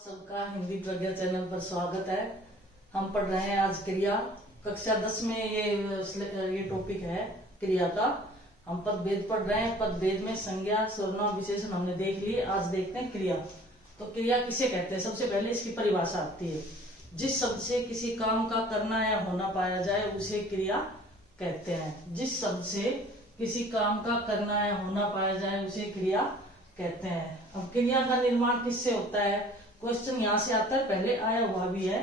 सबका हिंदी प्रज्ञा चैनल पर स्वागत है। हम पढ़ रहे हैं आज क्रिया। कक्षा 10 में ये टॉपिक है क्रिया का। हम पदभेद पढ़ रहे हैं। पदभेद में संज्ञा, सर्वनाम, विशेषण हमने देख लिए। आज देखते हैं क्रिया। तो क्रिया किसे कहते हैं? सबसे पहले इसकी परिभाषा आती है। जिस शब्द से किसी काम का करना या होना पाया जाए उसे क्रिया कहते हैं। जिस शब्द से किसी काम का करना या होना पाया जाए उसे क्रिया कहते हैं। अब क्रिया का निर्माण किससे होता है? क्वेश्चन यहाँ से आता है, पहले आया हुआ भी है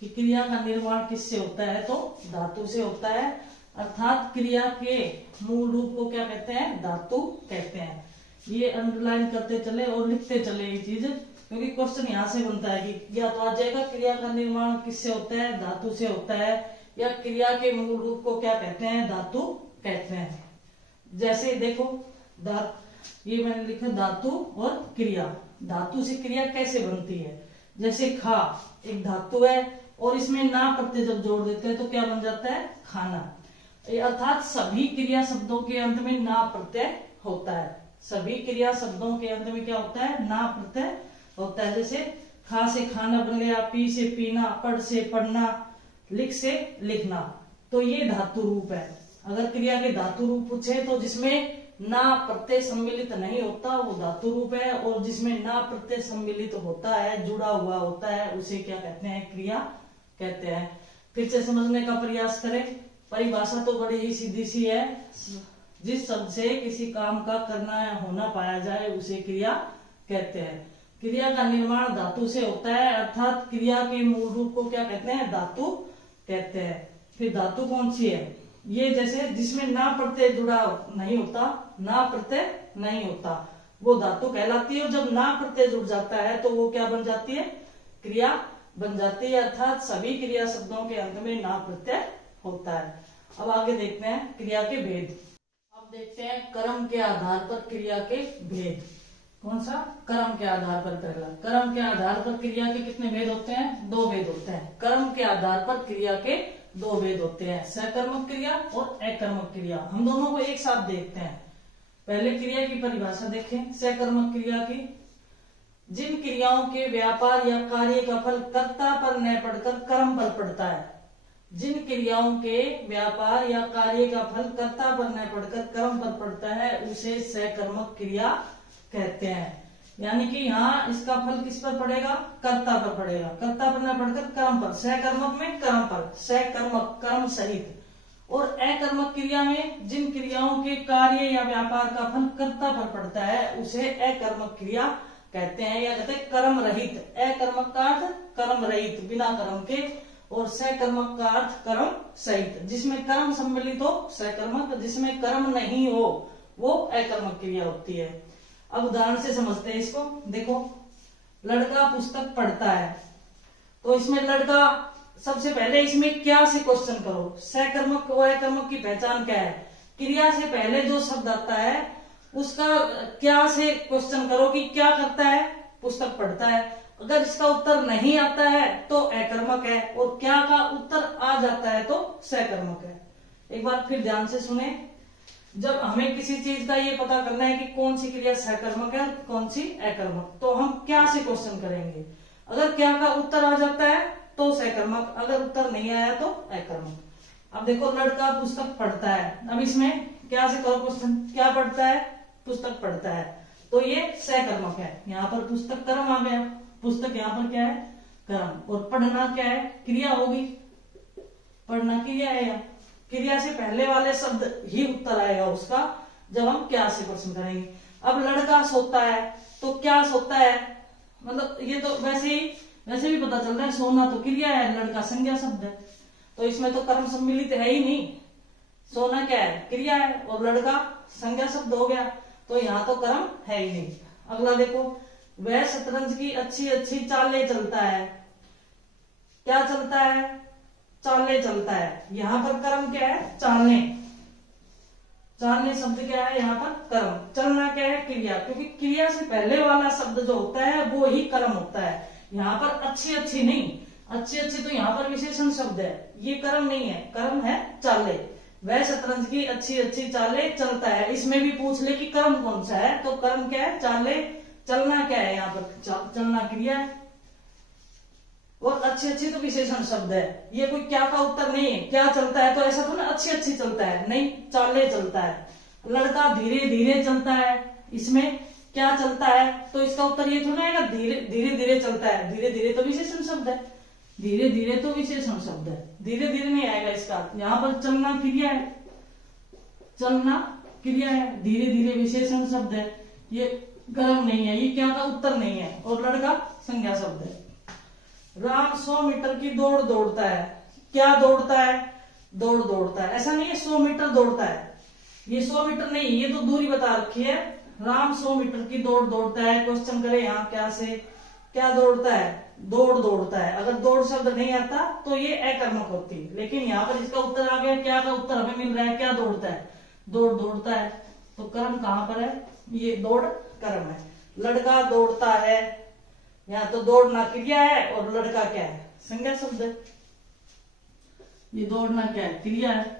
कि क्रिया का निर्माण किससे होता है, तो धातु से होता है। अर्थात क्रिया के मूल रूप को क्या कहते हैं? धातु कहते हैं। ये अंडरलाइन करते चले और लिखते चले ये चीज, क्योंकि क्वेश्चन यहाँ से बनता है कि या तो आ जाएगा क्रिया का निर्माण किससे होता है, धातु से होता है, या क्रिया के मूल रूप को क्या कहते हैं, धातु कहते हैं। जैसे देखो ये मैंने लिखा धातु और क्रिया। धातु से क्रिया कैसे बनती है? जैसे खा एक धातु है और इसमें ना प्रत्यय जब जोड़ देते हैं तो क्या बन जाता है? खाना। अर्थात सभी क्रिया शब्दों के अंत में ना प्रत्यय होता है। सभी क्रिया शब्दों के अंत में क्या होता है? ना प्रत्यय होता है। जैसे खा से खाना बन गया, पी से पीना, पढ़ से पढ़ना, लिख से लिखना। तो ये धातु रूप है। अगर क्रिया के धातु रूप पूछे तो जिसमें ना प्रत्यय सम्मिलित नहीं होता वो धातु रूप है, और जिसमें ना प्रत्यय सम्मिलित होता है, जुड़ा हुआ होता है, उसे क्या कहते हैं? क्रिया कहते हैं। फिर से समझने का प्रयास करें। परिभाषा तो बड़ी ही सीधी सी है। जिस शब्द से किसी काम का करना या होना पाया जाए उसे क्रिया कहते हैं। क्रिया का निर्माण धातु से होता है। अर्थात क्रिया के मूल रूप को क्या कहते हैं? धातु कहते हैं। फिर धातु कौन सी है? ये जैसे जिसमें ना प्रत्यय जुड़ा नहीं होता, ना प्रत्यय नहीं होता, वो धातु कहलाती है। और जब ना प्रत्यय जुड़ जाता है तो वो क्या बन जाती है? क्रिया बन जाती है। अर्थात सभी क्रिया शब्दों के अंत में ना प्रत्यय होता है। अब आगे देखते हैं क्रिया के भेद। अब देखते हैं कर्म के आधार पर क्रिया के भेद। कौन सा? कर्म के आधार पर। पहला, कर्म के आधार पर क्रिया के कितने भेद होते हैं? 2 भेद होते हैं। कर्म के आधार पर क्रिया के 2 भेद होते हैं, सकर्मक क्रिया और अकर्मक क्रिया। हम दोनों को एक साथ देखते हैं। पहले क्रिया की परिभाषा देखें। सकर्मक क्रिया की, जिन क्रियाओं के व्यापार या कार्य का फल कर्ता पर न पड़कर कर्म पर पड़ता है। जिन क्रियाओं के व्यापार या कार्य का फल कर्ता पर न पड़कर कर्म पर पड़ता है उसे सकर्मक क्रिया कहते हैं। यानी कि यहाँ इसका फल किस पर पड़ेगा? कर्ता पर पड़ेगा। कर्ता पर न पड़कर कर्म पर। सकर्मक में कर्म पर, सकर्मक कर्म सहित। और अकर्मक क्रिया में जिन क्रियाओं के कार्य या व्यापार का फल कर्ता पर पड़ता है उसे अकर्मक क्रिया कहते हैं, या कहते हैं कर्म रहित। अकर्मक का अर्थ कर्म रहित, बिना कर्म के, और सकर्मक का अर्थ कर्म सहित। जिसमें कर्म सम्मिलित हो सकर्मक, जिसमें कर्म नहीं हो वो अकर्मक क्रिया होती है। अब उदाहरण से समझते हैं इसको। देखो, लड़का पुस्तक पढ़ता है, तो इसमें लड़का, सबसे पहले इसमें क्या से क्वेश्चन करो। सकर्मक और अकर्मक की पहचान क्या है? क्रिया से पहले जो शब्द आता है उसका क्या से क्वेश्चन करो कि क्या करता है? पुस्तक पढ़ता है। अगर इसका उत्तर नहीं आता है तो अकर्मक है, और क्या का उत्तर आ जाता है तो सकर्मक है। एक बार फिर ध्यान से सुने। जब हमें किसी चीज का ये पता करना है कि कौन सी क्रिया सकर्मक है कौन सी अकर्मक, तो हम क्या से क्वेश्चन करेंगे। अगर क्या का उत्तर आ जाता है तो सकर्मक, अगर उत्तर नहीं आया तो अकर्मक। अब देखो, लड़का पुस्तक पढ़ता है। अब इसमें क्या से करो क्वेश्चन? क्या पढ़ता है? पुस्तक पढ़ता है, तो ये सकर्मक है। यहाँ पर पुस्तक कर्म आ गया, पुस्तक यहाँ पर क्या है? कर्म। और पढ़ना क्या है? क्रिया होगी। पढ़ना क्रिया है। यहाँ क्रिया से पहले वाले शब्द ही उत्तर आएगा उसका, जब हम क्या से प्रश्न करेंगे। अब लड़का सोता है, तो क्या सोता है? मतलब ये तो वैसे भी पता चल रहा है, सोना तो क्रिया है, लड़का संज्ञा शब्द है, तो इसमें तो कर्म सम्मिलित है ही नहीं। सोना क्या है? क्रिया है, और लड़का संज्ञा शब्द हो गया, तो यहाँ तो कर्म है ही नहीं। अगला देखो, वह शतरंज की अच्छी अच्छी चालें चलता है। क्या चलता है? चालने चलता है। यहाँ पर कर्म क्या है? चालने। चालने शब्द क्या है? यहाँ पर कर्म। चलना क्या है? क्रिया। क्योंकि क्रिया से पहले वाला शब्द जो होता है वो ही कर्म होता है। यहाँ पर अच्छी अच्छी नहीं, अच्छी अच्छी तो यहाँ पर विशेषण शब्द है, ये कर्म नहीं है, कर्म है चाले। वह शतरंज की अच्छी अच्छी चाले चलता है। इसमें भी पूछ ले कि कर्म कौन सा है, तो कर्म क्या है? चाले। चलना क्या है? यहाँ पर चलना क्रिया है। और अच्छी अच्छी तो विशेषण शब्द है, ये कोई क्या का उत्तर नहीं है। क्या चलता है तो ऐसा तो ना अच्छी अच्छी चलता है, नहीं चाले चलता है। लड़का धीरे धीरे चलता है, इसमें क्या चलता है तो इसका उत्तर ये थोड़ा आएगा धीरे धीरे धीरे चलता है। धीरे धीरे तो विशेषण शब्द है, धीरे धीरे तो विशेषण शब्द है, धीरे धीरे नहीं आएगा इसका। यहाँ पर चलना क्रिया है, चलना क्रिया है, धीरे धीरे विशेषण शब्द है, ये कर्म नहीं है, ये क्या का उत्तर नहीं है। और लड़का संज्ञा शब्द है। राम 100 मीटर की दौड़ दौड़ता है, क्या दौड़ता है, दौड़ दौड़ता है, ऐसा नहीं है 100 मीटर दौड़ता है, ये 100 मीटर नहीं, ये तो दूरी बता रखी है। राम 100 मीटर की दौड़ दौड़ता है, क्वेश्चन करे यहाँ क्या से, क्या दौड़ता है, दौड़ दौड़ता है। अगर दौड़ शब्द नहीं आता तो ये अकर्मक होती, लेकिन यहाँ पर इसका उत्तर आ गया, क्या का उत्तर हमें मिल रहा है, क्या दौड़ता है, दौड़ दौड़ता है। तो कर्म कहाँ पर है, ये दौड़ कर्म है। लड़का दौड़ता है, यहाँ तो दौड़ना क्रिया है और लड़का क्या है, संज्ञा शब्द है। ये दौड़ना क्या है, क्रिया है।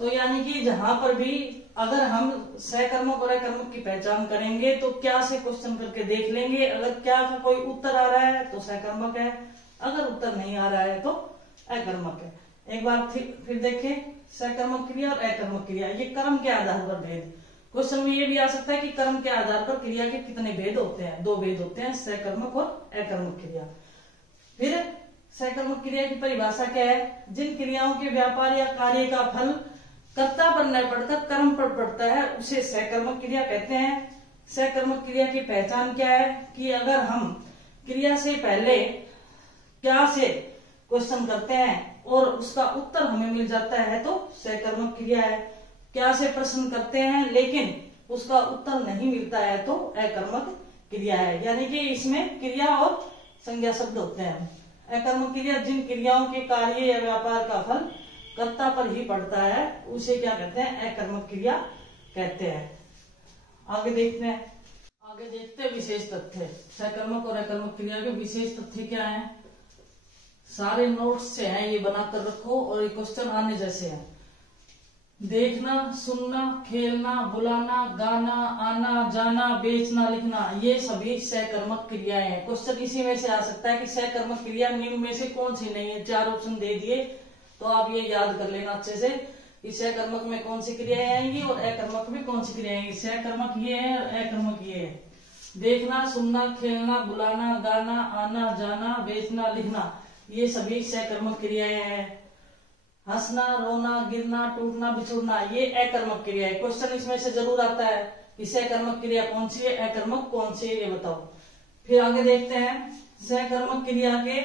तो यानी कि जहां पर भी अगर हम सकर्मक और अकर्मक की पहचान करेंगे तो क्या से क्वेश्चन करके देख लेंगे। अगर क्या का कोई उत्तर आ रहा है तो सकर्मक है, अगर उत्तर नहीं आ रहा है तो अकर्मक है। एक बार फिर देखें, सकर्मक क्रिया और अकर्मक क्रिया, ये कर्म के आधार पर भेद। क्वेश्चन में ये भी आ सकता है कि कर्म के आधार पर क्रिया के कितने भेद होते हैं, 2 भेद होते हैं, सकर्मक और अकर्मक क्रिया। फिर सकर्मक क्रिया की परिभाषा क्या है, जिन क्रियाओं के व्यापार या कार्य का फल कर्ता पर न पड़कर कर्म पर पड़ता है उसे सकर्मक क्रिया कहते हैं। सकर्मक क्रिया की पहचान क्या है कि अगर हम क्रिया से पहले क्या से क्वेश्चन करते हैं और उसका उत्तर हमें मिल जाता है तो सकर्मक क्रिया है। क्या से प्रश्न करते हैं लेकिन उसका उत्तर नहीं मिलता है तो अकर्मक क्रिया है। यानी कि इसमें क्रिया और संज्ञा शब्द होते हैं। अकर्मक क्रिया जिन क्रियाओं के कार्य या व्यापार का फल कर्ता पर ही पड़ता है उसे क्या कहते हैं, अकर्मक क्रिया कहते हैं। आगे देखते हैं, आगे देखते हैं विशेष तथ्य। सकर्मक और अकर्मक क्रिया के विशेष तथ्य क्या हैं, सारे नोट्स से हैं, ये बनाकर रखो और ये क्वेश्चन आने जैसे हैं। देखना, सुनना, खेलना, बुलाना, गाना, आना, जाना, बेचना, लिखना, ये सभी सकर्मक क्रियाएं हैं। क्वेश्चन इसी में से आ सकता है कि सकर्मक क्रिया निम्न में से कौन सी नहीं है। 4 ऑप्शन दे दिए तो आप ये याद कर लेना अच्छे से कि सकर्मक में कौन सी क्रियाएं आएंगी और अकर्मक में कौन सी क्रियाएं आएंगी। सकर्मक ये है और अकर्मक ये है। देखना, सुनना, खेलना, बुलाना, गाना, आना, जाना, बेचना, लिखना, ये सभी सकर्मक क्रियाएं हैं। हंसना, रोना, गिरना, टूटना, बिछुड़ना, ये अकर्मक क्रिया है। क्वेश्चन इसमें से जरूर आता है कि सकर्मक क्रिया कौन सी है, अकर्मक कौन सी है, ये बताओ। फिर आगे देखते हैं, सकर्मक क्रिया के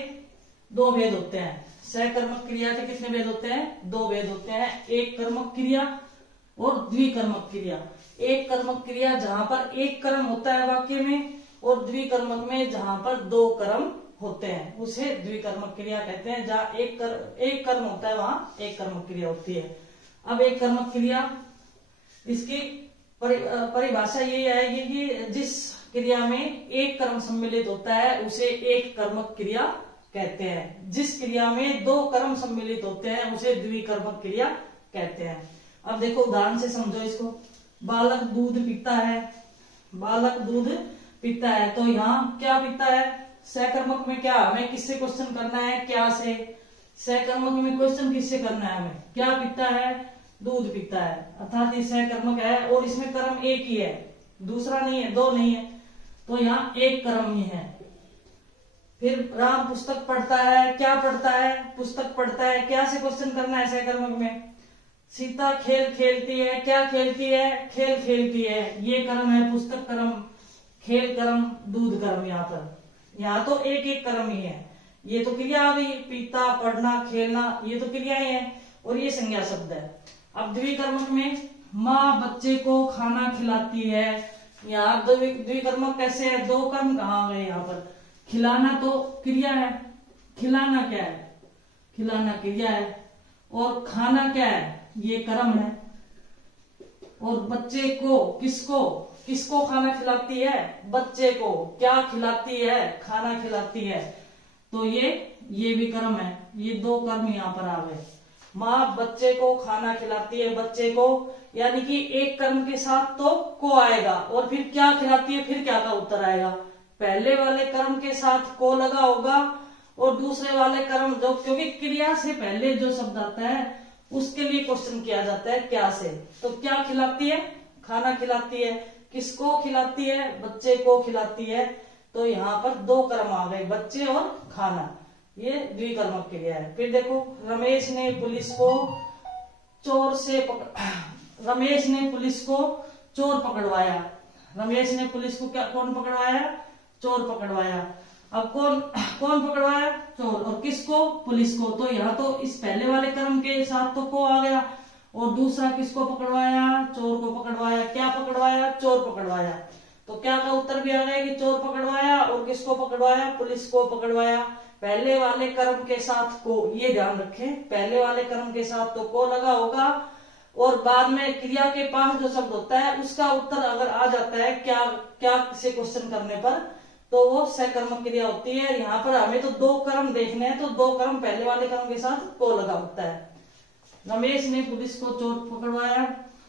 2 भेद होते हैं। सकर्मक क्रिया के कितने भेद होते हैं, 2 भेद होते हैं, एक कर्मक क्रिया और द्विकर्मक क्रिया। एक कर्मक क्रिया जहां पर एक कर्म होता है वाक्य में, और द्विकर्मक में जहां पर 2 कर्म होते हैं उसे द्विकर्मक क्रिया कहते हैं। जहां एक कर्म होता है वहां एक कर्मक क्रिया होती है। अब एक कर्मक क्रिया, इसकी परिभाषा ये आएगी कि जिस क्रिया में एक कर्म सम्मिलित होता है उसे एक कर्मक क्रिया कहते हैं। जिस क्रिया में 2 कर्म सम्मिलित होते हैं उसे द्विकर्मक क्रिया कहते हैं। अब देखो उदाहरण से समझो इसको। बालक दूध पीता है, बालक दूध पीता है, तो यहाँ क्या पीता है, सकर्मक में क्या हमें किससे क्वेश्चन करना है, क्या से। सकर्मक में क्वेश्चन किससे करना है हमें, क्या पीता है, दूध पीता है, अर्थात ये सकर्मक है और इसमें कर्म एक ही है, दूसरा नहीं है, 2 नहीं है, तो यहाँ एक कर्म ही है। फिर राम पुस्तक पढ़ता है, क्या पढ़ता है, पुस्तक पढ़ता है, क्या से क्वेश्चन करना है सकर्मक में। सीता खेल खेलती है, क्या खेलती है, खेल खेलती है, ये कर्म है, पुस्तक कर्म, खेल कर्म, दूध कर्म। यहाँ तो एक एक कर्म ही है। ये तो क्रिया आ गई, पीता, पढ़ना, खेलना, ये तो क्रियाएं हैं और ये संज्ञा शब्द है। अब द्विकर्मक में माँ बच्चे को खाना खिलाती है, यहाँ द्विकर्मक कैसे है, 2 कर्म कहाँ गए यहाँ पर। खिलाना तो क्रिया है, खिलाना क्या है, खिलाना क्रिया है, और खाना क्या है, ये कर्म है। और बच्चे को, किसको खाना खिलाती है, बच्चे को, क्या खिलाती है, खाना खिलाती है, तो ये भी कर्म है। ये 2 कर्म यहाँ पर आ गए। माँ बच्चे को खाना खिलाती है, बच्चे को, यानी कि एक कर्म के साथ तो को आएगा और फिर क्या खिलाती है, फिर क्या का उत्तर आएगा, पहले वाले कर्म के साथ को लगा होगा और दूसरे वाले कर्म जो, क्योंकि क्रिया से पहले जो शब्द आता है उसके लिए क्वेश्चन किया जाता है क्या से। तो क्या खिलाती है, खाना खिलाती है। किसको खिलाती है, बच्चे को खिलाती है। तो यहाँ पर दो कर्म आ गए, बच्चे और खाना, ये द्विकर्मक क्रिया है। फिर देखो, रमेश ने पुलिस को चोर पकड़वाया। रमेश ने पुलिस को कौन पकड़वाया, चोर पकड़वाया। अब कौन पकड़वाया, चोर, और किसको, पुलिस को। तो यहाँ तो इस पहले वाले कर्म के साथ तो को आ गया, और दूसरा किसको पकड़वाया, चोर को पकड़वाया। क्या पकड़वाया, चोर पकड़वाया। तो क्या का उत्तर भी आ गया कि चोर पकड़वाया, और किसको पकड़वाया, पुलिस को पकड़वाया। पहले वाले कर्म के साथ को, ये ध्यान रखें, पहले वाले कर्म के साथ तो को लगा होगा, और बाद में क्रिया के पास जो शब्द होता है उसका उत्तर अगर आ जाता है क्या से क्वेश्चन करने पर, तो वो सकर्मक क्रिया होती है। यहाँ पर हमें तो दो कर्म देखने हैं, तो दो कर्म पहले वाले कर्म के साथ को लगा होता है। रमेश ने पुलिस को चोर पकड़वाया।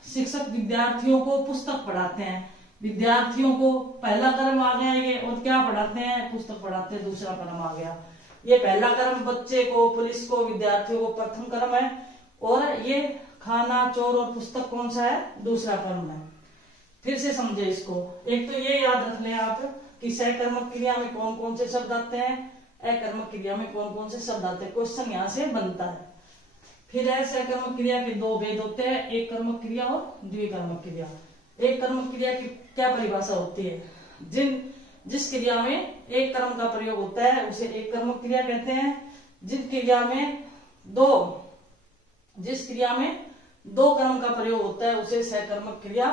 शिक्षक विद्यार्थियों को पुस्तक पढ़ाते हैं। विद्यार्थियों को पहला कर्म आ गया ये, और क्या पढ़ाते हैं, पुस्तक पढ़ाते हैं, दूसरा कर्म आ गया। ये पहला कर्म बच्चे को, पुलिस को, विद्यार्थियों को प्रथम कर्म है, और ये खाना, चोर और पुस्तक कौन सा है, दूसरा कर्म है। फिर से समझे इसको। एक तो ये याद रख लें आप कि सकर्मक क्रिया में कौन कौन से शब्द आते हैं, अकर्मक क्रिया में कौन कौन से शब्द आते हैं, क्वेश्चन यहाँ से बनता है। फिर है सकर्मक क्रिया के दो भेद होते हैं, एक कर्मक क्रिया और द्विकर्मक क्रिया। एक कर्मक क्रिया की क्या परिभाषा होती है, जिस क्रिया में एक कर्म का प्रयोग होता है उसे एक कर्मक क्रिया कहते हैं। जिस क्रिया में दो कर्म का प्रयोग होता है उसे सकर्मक क्रिया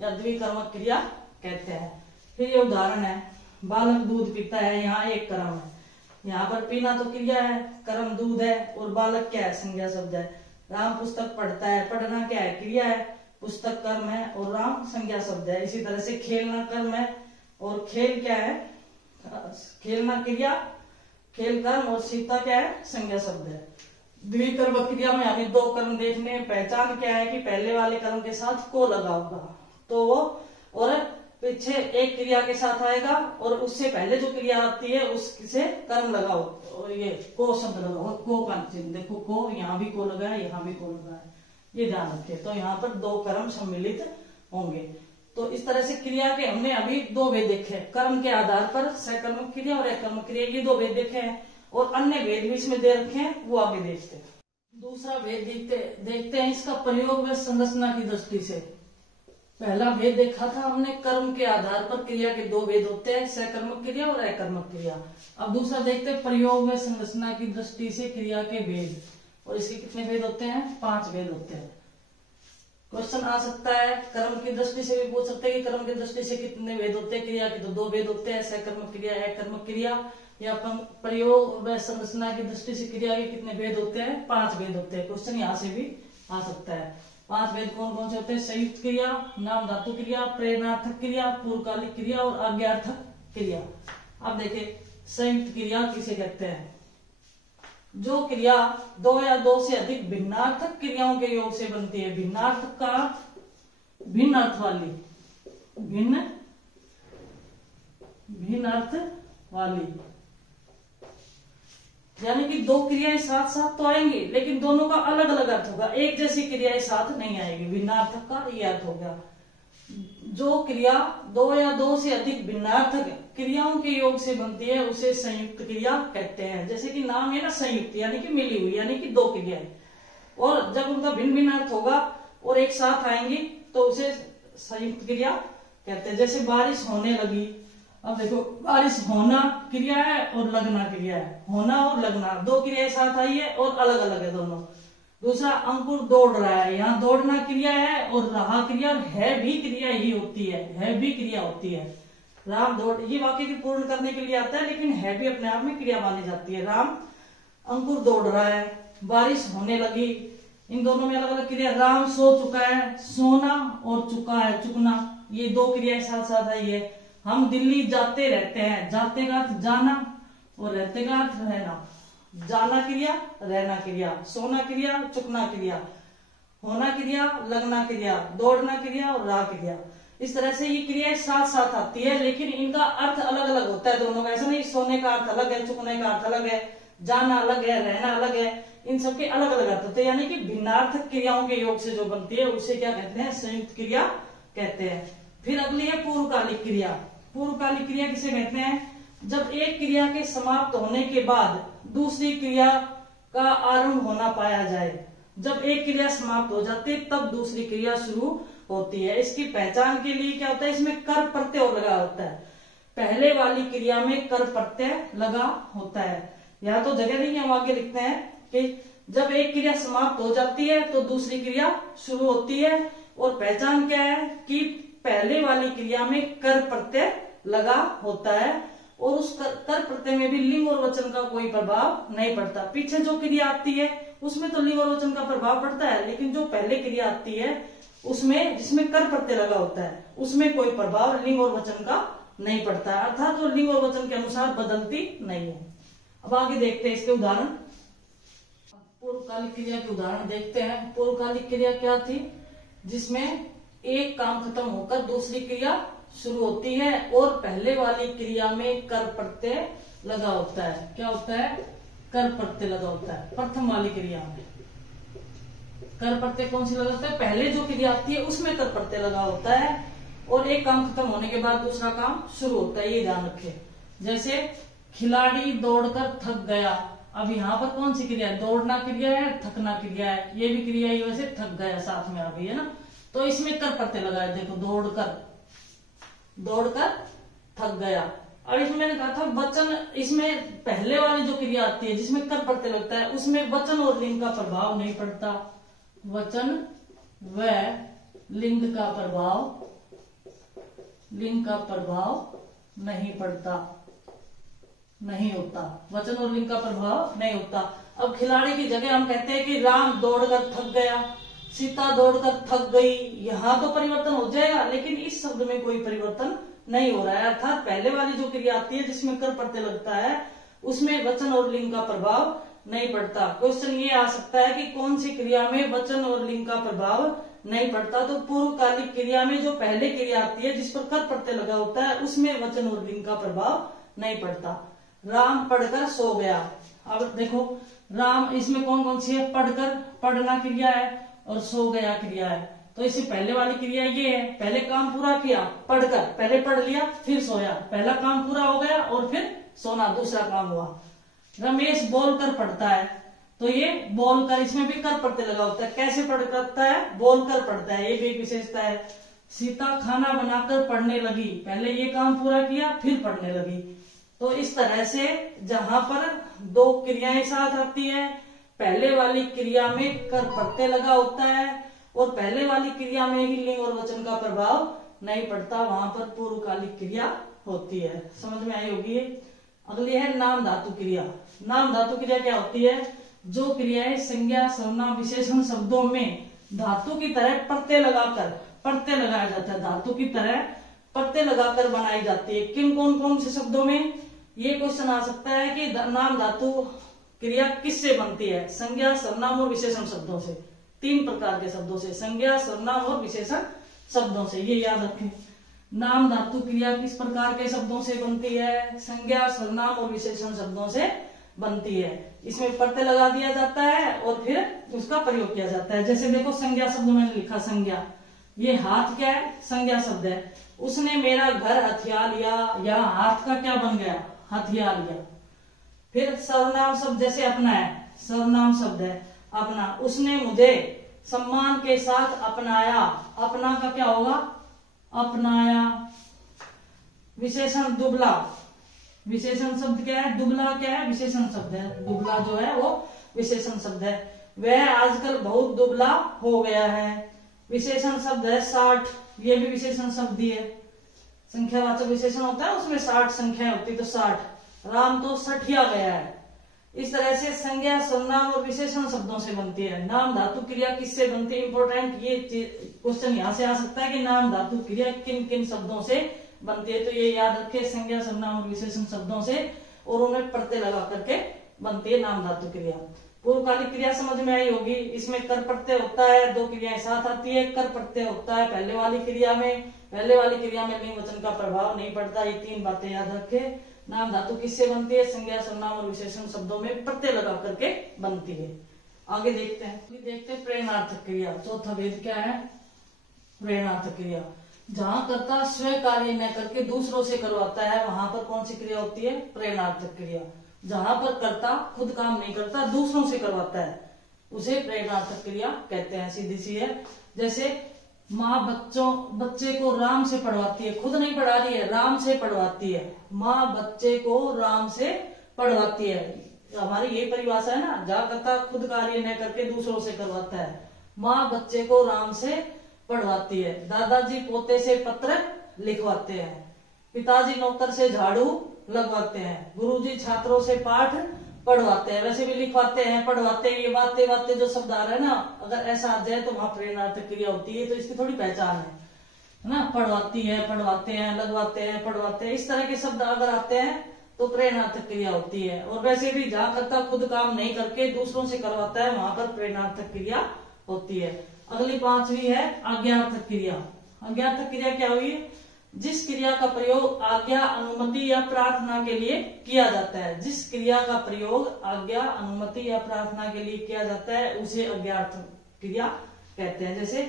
या द्विकर्मक क्रिया कहते हैं। फिर ये उदाहरण है, बालक दूध पीता है, यहाँ एक कर्म है। यहाँ पर पीना तो क्रिया है, कर्म दूध है, और बालक क्या है, संज्ञा शब्द है। राम पुस्तक पढ़ता है, पढ़ना क्या है, क्रिया है, पुस्तक कर्म है, और राम संज्ञा शब्द है। इसी तरह से खेलना कर्म है, और खेल क्या है, खेलना क्रिया, खेल कर्म, और सीता क्या है, संज्ञा शब्द है। द्विकर्मक क्रिया में हमें दो कर्म देखने, पहचान क्या है कि पहले वाले कर्म के साथ को लगा होगा, तो वो, और पीछे एक क्रिया के साथ आएगा, और उससे पहले जो क्रिया आती है उससे कर्म लगाओ, और ये को शब्द लगाओ, को का चिन्ह देखो, को यहाँ भी को लगा है, यहाँ भी को लगा है, ये ध्यान रखें। तो यहाँ पर दो कर्म सम्मिलित होंगे। तो इस तरह से क्रिया के हमने अभी दो भेद देखे, कर्म के आधार पर सकर्मक क्रिया और अकर्मक क्रिया, ये दो भेद देखे हैं, और अन्य भेद भी इसमें दे रखे हैं, वो आगे देखते हैं। दूसरा भेद देखते हैं इसका प्रयोग व संरचना की दृष्टि से। पहला भेद देखा था हमने, कर्म के आधार पर क्रिया के दो भेद होते हैं, सकर्मक क्रिया और अकर्मक क्रिया। अब दूसरा देखते हैं प्रयोग व संरचना की दृष्टि से क्रिया के भेद, और इसके कितने भेद होते हैं, 5 भेद होते हैं। क्वेश्चन आ सकता है, कर्म की दृष्टि से भी पूछ सकते हैं कि कर्म की दृष्टि से कितने भेद होते हैं, क्रिया के तो 2 भेद होते हैं, सकर्मक क्रिया, अकर्मक क्रिया, या प्रयोग व संरचना की दृष्टि से क्रिया के कितने भेद होते हैं, 5 भेद होते हैं। क्वेश्चन यहाँ से भी आ सकता है। 5 भेद कौन कौन से होते हैं, संयुक्त क्रिया, नाम धातु क्रिया, प्रेरणार्थक क्रिया, पूर्वकालिक क्रिया और आज्ञार्थक क्रिया। अब देखिए, संयुक्त क्रिया किसे कहते हैं, जो क्रिया 2 या 2 से अधिक भिन्नार्थक क्रियाओं के योग से बनती है। भिन्नार्थक का भिन्न अर्थ वाली, भिन्न अर्थ वाली, यानी कि 2 क्रियाएं साथ साथ तो आएंगी, लेकिन दोनों का अलग अलग अर्थ होगा, एक जैसी क्रियाएं साथ नहीं आएगी। भिन्नार्थक का ये अर्थ हो गया। जो क्रिया 2 या 2 से अधिक भिन्नार्थक क्रियाओं के योग से बनती है उसे संयुक्त क्रिया कहते हैं। जैसे कि नाम है ना संयुक्त, यानी कि मिली हुई, यानी कि 2 क्रियाएं, और जब उनका भिन्न भिन्न अर्थ होगा और एक साथ आएंगी तो उसे संयुक्त क्रिया कहते हैं। जैसे बारिश होने लगी, अब देखो, बारिश होना क्रिया है और लगना क्रिया है, होना और लगना 2 क्रियाएं साथ आई है और अलग अलग है दोनों। दूसरा, अंकुर दौड़ रहा है, यहाँ दौड़ना क्रिया है और रहा क्रिया, और है भी क्रिया ही होती है भी क्रिया होती है। राम दौड़, ये वाक्य की पूर्ण करने के लिए आता है, लेकिन है भी अपने आप में क्रिया मानी जाती है। राम अंकुर दौड़ रहा है, बारिश होने लगी, इन दोनों में अलग अलग क्रिया। राम सो चुका है, सोना और चुका है, चुकना, ये 2 क्रियाएं साथ साथ आई है। हम दिल्ली जाते रहते हैं, जाते का अर्थ जाना और रहते का अर्थ रहना। जाना क्रिया, रहना क्रिया, सोना क्रिया, चुकना क्रिया, होना क्रिया, लगना क्रिया, दौड़ना क्रिया और राह क्रिया। इस तरह से ये क्रियाएं साथ साथ आती है, लेकिन इनका अर्थ अलग अलग होता है दोनों का, ऐसा नहीं सोने का अर्थ अलग है, चुकने का अर्थ अलग है, जाना अलग है, रहना अलग है, इन सबके अलग अलग अर्थ होते हैं। यानी कि भिन्नार्थक क्रियाओं के योग से जो बनती है उसे क्या कहते हैं, संयुक्त क्रिया कहते हैं। फिर अगली है पूर्वकालिक क्रिया। पूर्वकालिक क्रिया किसे कहते हैं, जब एक क्रिया के समाप्त होने के बाद दूसरी क्रिया का आरंभ होना पाया जाए। जब एक क्रिया समाप्त हो जाती है तब दूसरी क्रिया शुरू होती है। इसकी पहचान के लिए क्या होता है, इसमें कर प्रत्यय और लगा होता है। पहले वाली क्रिया में कर प्रत्यय लगा होता है। यहाँ तो जगह नहीं है, हम आगे लिखते हैं कि जब एक क्रिया समाप्त हो जाती है तो दूसरी क्रिया शुरू होती है। और पहचान क्या है कि पहले वाली क्रिया में कर प्रत्यय लगा होता है और उस कर प्रत्यय में भी लिंग और वचन का कोई प्रभाव नहीं पड़ता। पीछे जो क्रिया आती है उसमें तो लिंग और वचन का प्रभाव पड़ता है, लेकिन जो पहले क्रिया आती है उसमें जिसमें कर प्रत्यय लगा होता है उसमें कोई प्रभाव लिंग और वचन का नहीं पड़ता है, अर्थात वो लिंग और वचन के अनुसार बदलती नहीं है। अब आगे देखते हैं इसके उदाहरण। पूर्वकालिक क्रिया के उदाहरण देखते हैं। पूर्वकालिक क्रिया क्या थी, जिसमें एक काम खत्म होकर दूसरी क्रिया शुरू होती है और पहले वाली क्रिया में कर प्रत्यय लगा होता है। क्या होता है, कर प्रत्यय लगा होता है। प्रथम वाली क्रिया में कर प्रत्यय कौन सी लगा होता है, पहले जो क्रिया आती है उसमें कर प्रत्यय लगा होता है और एक काम खत्म होने के बाद दूसरा काम शुरू होता है, ये ध्यान रखें। जैसे खिलाड़ी दौड़कर थक गया। अब यहाँ पर कौन सी क्रिया है, दौड़ना क्रिया है, थकना क्रिया है। ये भी क्रिया ही वैसे थक गया साथ में आ गई है ना, तो इसमें कर प्रत्यय लगा है। देखो दौड़कर थक गया। अब इसमें मैंने कहा था वचन, इसमें पहले वाली जो क्रिया आती है जिसमें कर प्रत्यय लगता है उसमें वचन और लिंग का प्रभाव नहीं पड़ता। वचन व लिंग का प्रभाव नहीं पड़ता, नहीं होता। वचन और लिंग का प्रभाव नहीं होता। अब खिलाड़ी की जगह हम कहते हैं कि राम दौड़कर थक गया, सीता दौड़कर थक गई। यहाँ तो परिवर्तन हो जाएगा, लेकिन इस शब्द में कोई परिवर्तन नहीं हो रहा है। अर्थात पहले वाली जो क्रिया आती है जिसमें कर प्रत्यय लगता है उसमें वचन और लिंग का प्रभाव नहीं पड़ता। क्वेश्चन ये आ सकता है कि कौन सी क्रिया में वचन और लिंग का प्रभाव नहीं पड़ता, तो पूर्वकालिक क्रिया में जो पहले क्रिया आती है जिस पर कर प्रत्यय लगा होता है उसमें वचन और लिंग का प्रभाव नहीं पड़ता। राम पढ़कर सो गया। अब देखो राम, इसमें कौन कौन सी है, पढ़कर, पढ़ना क्रिया है और सो गया क्रिया है। तो इससे पहले वाली क्रिया ये है, पहले काम पूरा किया पढ़कर, पहले पढ़ लिया फिर सोया, पहला काम पूरा हो गया और फिर सोना दूसरा काम हुआ। रमेश बोलकर पढ़ता है, तो ये बोलकर, इसमें भी कर प्रत्यय लगा होता है। कैसे पढ़ता है, बोलकर पढ़ता है, ये भी एक विशेषता है। सीता खाना बनाकर पढ़ने लगी, पहले ये काम पूरा किया फिर पढ़ने लगी। तो इस तरह से जहां पर दो क्रियाएं साथ आती है, पहले वाली क्रिया में कर प्रत्यय लगा होता है और पहले वाली क्रिया में ही लिंग और वचन का प्रभाव नहीं पड़ता, वहां पर पूर्वकालिक क्रिया होती है। समझ में आई होगी। अगली है नाम धातु क्रिया। नाम धातु क्रिया क्या होती है, जो क्रियाएं संज्ञा सर्वनाम विशेषण शब्दों में धातु की तरह प्रत्यय लगाया जाता है, धातु की तरह प्रत्यय लगाकर बनाई जाती है। किन कौन कौन से शब्दों में, ये क्वेश्चन आ सकता है कि नाम धातु क्रिया किससे बनती है, संज्ञा सर्वनाम और विशेषण शब्दों से। तीन प्रकार के शब्दों से, संज्ञा सर्वनाम और विशेषण शब्दों से, ये याद रखें। नाम धातु क्रिया किस प्रकार के शब्दों से बनती है, संज्ञा सर्वनाम और विशेषण शब्दों से बनती है। इसमें प्रत्यय लगा दिया जाता है और फिर उसका प्रयोग किया जाता है। जैसे देखो संज्ञा शब्द मैंने लिखा, संज्ञा, ये हाथ क्या है, संज्ञा शब्द है। उसने मेरा घर हथिया लिया, यहाँ हाथ का क्या बन गया, हथिया लिया। फिर सर्वनाम शब्द जैसे अपना है, सर्वनाम शब्द है अपना। उसने मुझे सम्मान के साथ अपनाया, अपना का क्या होगा, अपनाया। विशेषण दुबला, विशेषण शब्द क्या है, दुबला क्या है, विशेषण शब्द है। दुबला जो है वो विशेषण शब्द है। वह आजकल बहुत दुबला हो गया है। विशेषण शब्द है 60, ये भी विशेषण शब्द ही है। संख्यावाचक विशेषण होता है उसमें 60 संख्या होती, तो 60। राम तो सठिया गया है। इस तरह से संज्ञा सर्वनाम और विशेषण शब्दों से बनती है। नाम धातु क्रिया किससे बनती है, इंपॉर्टेंट ये क्वेश्चन यहाँ से आ सकता है कि नाम धातु क्रिया किन किन शब्दों से बनती है, तो ये याद रखे, संज्ञा सर्वनाम और विशेषण शब्दों से, और उन्हें प्रत्यय लगा करके बनती है नाम धातु क्रिया। पूर्वकालिक क्रिया समझ में आई होगी। इसमें कर प्रत्यय होता है, दो क्रियाएं साथ आती है। कर प्रत्यय होता है पहले वाली क्रिया में पहले वाली क्रिया में लिंग वचन का प्रभाव नहीं पड़ता। ये 3 बातें याद रखे। नाम धातु किससे बनती है? संज्ञा, सर्वनाम और विशेषण शब्दों में प्रत्यय लगा करके बनती है। आगे देखते हैं प्रेरणार्थक क्रिया। चौथा भेद क्या है? प्रेरणार्थक क्रिया। जहां कर्ता स्वयं कार्य न करके दूसरों से करवाता है, वहां पर कौन सी क्रिया होती है? प्रेरणार्थक क्रिया। जहां पर कर्ता खुद काम नहीं करता, दूसरों से करवाता है, उसे प्रेरणार्थक क्रिया कहते हैं। सीधी सी है। जैसे माँ बच्चे को राम से पढ़वाती है, खुद नहीं पढ़ा रही है, राम से पढ़वाती है। माँ बच्चे को राम से पढ़वाती है। हमारी यही परिभाषा है ना, जहां कर्ता खुद कार्य न करके दूसरों से करवाता है। माँ बच्चे को राम से पढ़वाती है। दादाजी पोते से पत्र लिखवाते हैं। पिताजी नौकर से झाड़ू लगवाते हैं। गुरुजी छात्रों से पाठ पढ़वाते हैं। वैसे भी लिखवाते हैं, पढ़वाते हैं, ये बातें जो शब्द आ रहे हैं ना, अगर ऐसा आ जाए तो वहां प्रेरणार्थक क्रिया होती है। तो इसकी थोड़ी पहचान है ना, पढ़वाती है, पढ़वाते हैं, लगवाते हैं, पढ़वाते हैं, इस तरह के शब्द अगर आते हैं तो प्रेरणार्थक क्रिया होती है। और वैसे भी जहां कर्ता खुद काम नहीं करके दूसरों से करवाता है, वहां पर प्रेरणार्थक क्रिया होती है। अगली 5वीं है आज्ञार्थक क्रिया। आज्ञार्थक क्रिया क्या हुई? जिस क्रिया का प्रयोग आज्ञा, अनुमति या प्रार्थना के लिए किया जाता है। जिस क्रिया का प्रयोग आज्ञा, अनुमति या प्रार्थना के लिए किया जाता है, उसे आज्ञार्थक क्रिया कहते हैं। जैसे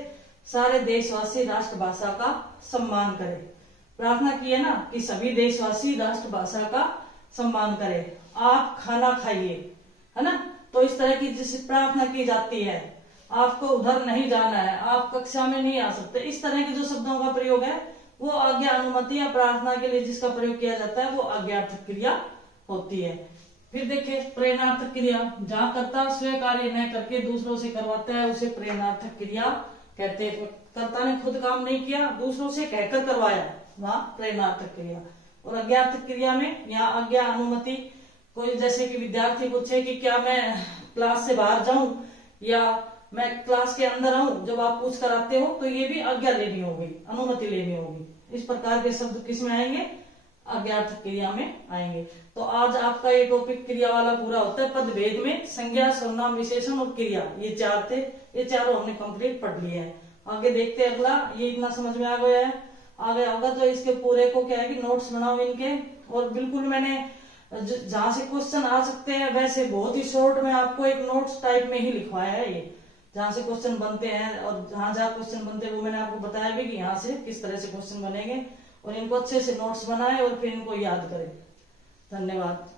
सारे देशवासी राष्ट्रभाषा का सम्मान करें। प्रार्थना की है ना कि सभी देशवासी राष्ट्रभाषा का सम्मान करें। आप खाना खाइए, है ना। तो इस तरह की जिस प्रार्थना की जाती है, आपको उधर नहीं जाना है, आप कक्षा में नहीं आ सकते, इस तरह के जो शब्दों का प्रयोग है वो आज्ञा, अनुमति या प्रार्थना के लिए जिसका प्रयोग किया जाता है वो आज्ञार्थक क्रिया होती है। फिर देखिए प्रेरणार्थक क्रिया। जहां कर्ता स्वयं कार्य न करके दूसरों से करवाता है, उसे प्रेरणार्थक क्रिया कहते हैं। कर्ता ने खुद काम नहीं किया, दूसरों से कहकर करवाया, वहां प्रेरणार्थक क्रिया। और आज्ञार्थक क्रिया में यहाँ आज्ञा, अनुमति, कोई जैसे कि विद्यार्थी पूछे कि क्या मैं क्लास से बाहर जाऊं या मैं क्लास के अंदर आऊं, जब आप पूछ कर आते हो तो ये भी आज्ञा लेनी होगी, अनुमति लेनी होगी। इस प्रकार के शब्द किस में आएंगे? आज्ञार्थक क्रिया में आएंगे। तो आज आपका ये टॉपिक क्रिया वाला पूरा होता है। पद भेद में संज्ञा, सर्वनाम, विशेषण और क्रिया, ये 4 थे। ये चारों हमने कंप्लीट पढ़ लिए हैं। आगे देखते हैं अगला। ये इतना समझ में आ गया है, आ गया होगा तो इसके पूरे को क्या है कि नोट्स बनाओ इनके। और बिल्कुल मैंने जहां से क्वेश्चन आ सकते हैं वैसे बहुत ही शॉर्ट में आपको एक नोट्स टाइप में ही लिखवाया है। ये जहां से क्वेश्चन बनते हैं और जहां क्वेश्चन बनते हैं वो मैंने आपको बताया भी कि यहाँ से किस तरह से क्वेश्चन बनेंगे। और इनको अच्छे से नोट्स बनाए और फिर इनको याद करें। धन्यवाद।